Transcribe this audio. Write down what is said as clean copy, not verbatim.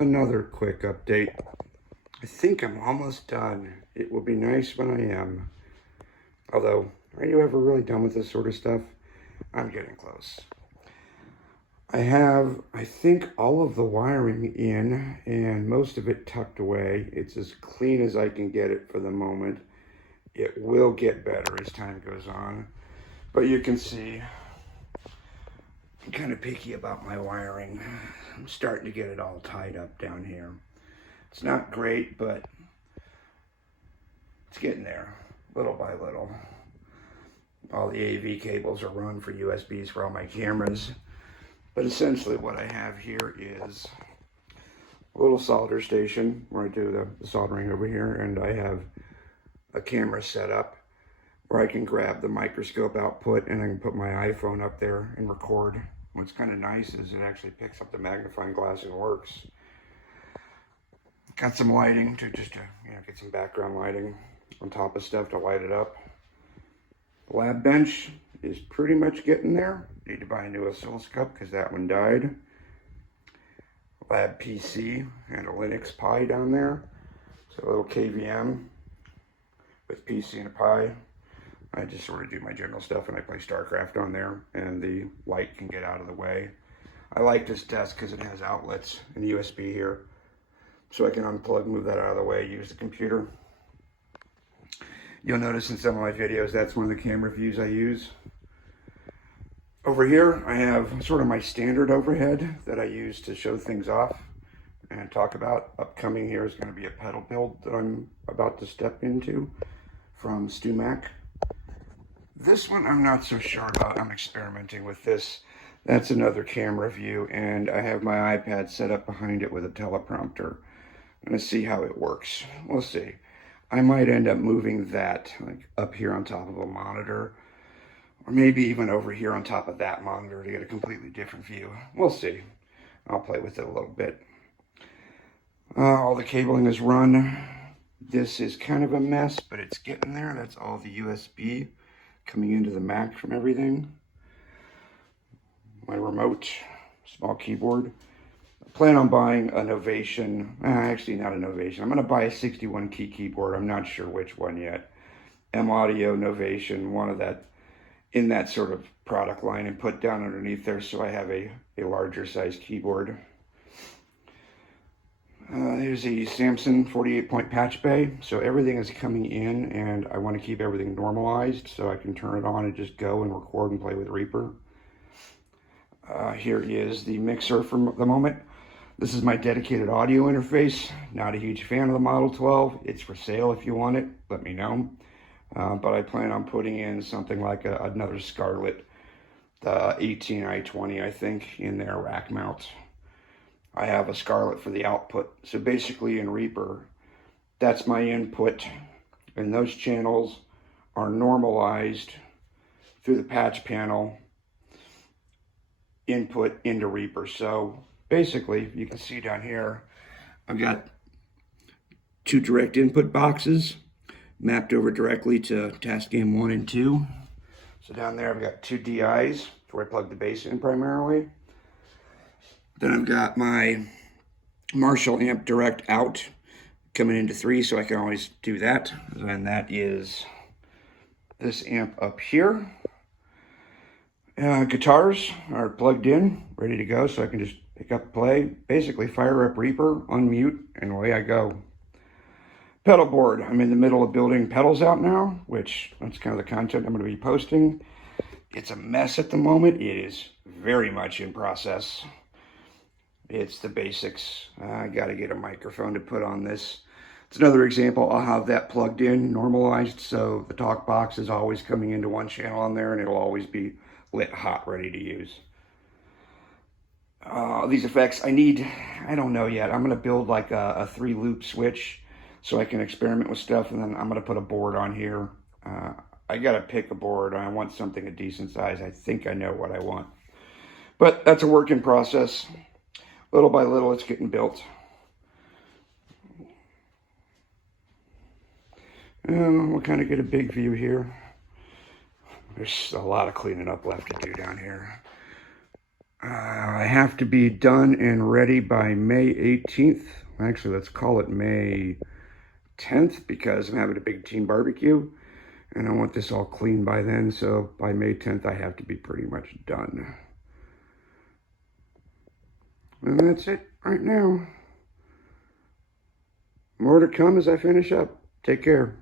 Another quick update. I think I'm almost done. It will be nice when I am. Although, are you ever really done with this sort of stuff? I'm getting close. I have, I think, all of the wiring in and most of it tucked away. It's as clean as I can get it for the moment. It will get better as time goes on. But you can see, I'm kind of picky about my wiring. I'm starting to get it all tied up down here. It's not great, but it's getting there, little by little. All the AV cables are run for USBs for all my cameras. But essentially what I have here is a little solder station where I do the soldering over here, and I have a camera set up where I can grab the microscope output and I can put my iPhone up there and record. What's kind of nice is it actually picks up the magnifying glass and works. Got some lighting to just get some background lighting on top of stuff to light it up. The lab bench is pretty much getting there. Need to buy a new oscilloscope because that one died. Lab PC and a Linux Pi down there. So a little KVM with PC and a Pi. I just sort of do my general stuff and I play StarCraft on there, and the light can get out of the way. I like this desk because it has outlets and USB here. So I can unplug, move that out of the way, use the computer. You'll notice in some of my videos, that's one of the camera views I use. Over here, I have sort of my standard overhead that I use to show things off and talk about. Upcoming here is going to be a pedal build that I'm about to step into from StuMac. This one I'm not so sure about. I'm experimenting with this. That's another camera view, and I have my iPad set up behind it with a teleprompter. I'm going to see how it works. We'll see. I might end up moving that like up here on top of a monitor, or maybe even over here on top of that monitor to get a completely different view. We'll see. I'll play with it a little bit. All the cabling is run. This is kind of a mess, but it's getting there. That's all the USB coming into the Mac from everything. My remote, small keyboard. I plan on buying a Novation, actually not a Novation. I'm going to buy a 61 key keyboard. I'm not sure which one yet. M-Audio, Novation, one of that, in that sort of product line, and put down underneath there so I have a larger size keyboard. There's a Samsung 48-point patch bay, so everything is coming in, and I want to keep everything normalized so I can turn it on and just go and record and play with Reaper. Here is the mixer for the moment. This is my dedicated audio interface. Not a huge fan of the Model 12. It's for sale if you want it, let me know. But I plan on putting in something like another Scarlett, the 18i20, I think, in their rack mount. I have a Scarlett for the output. So basically in Reaper, that's my input, and those channels are normalized through the patch panel input into Reaper. So basically, you can see down here, I've got two direct input boxes mapped over directly to task game 1 and 2. So down there, I've got two DIs where I plug the bass in primarily. Then I've got my Marshall amp direct out coming into 3, so I can always do that. And that is this amp up here. Guitars are plugged in, ready to go, so I can just pick up, play, basically fire up Reaper, unmute, and away I go. Pedal board, I'm in the middle of building pedals out now, which that's kind of the content I'm going to be posting. It's a mess at the moment. It is very much in process. It's the basics. I got to get a microphone to put on this. It's another example. I'll have that plugged in, normalized, so the talk box is always coming into one channel on there, and it'll always be lit hot, ready to use. These effects, I don't know yet. I'm going to build like a 3-loop switch so I can experiment with stuff, and then I'm going to put a board on here. I got to pick a board. I want something a decent size. I think I know what I want. But that's a work in process. Little by little, it's getting built. We'll kind of get a big view here. There's a lot of cleaning up left to do down here. I have to be done and ready by May 18th. Actually, let's call it May 10th because I'm having a big team barbecue and I want this all clean by then. So by May 10th, I have to be pretty much done. And that's it right now. More to come as I finish up. Take care.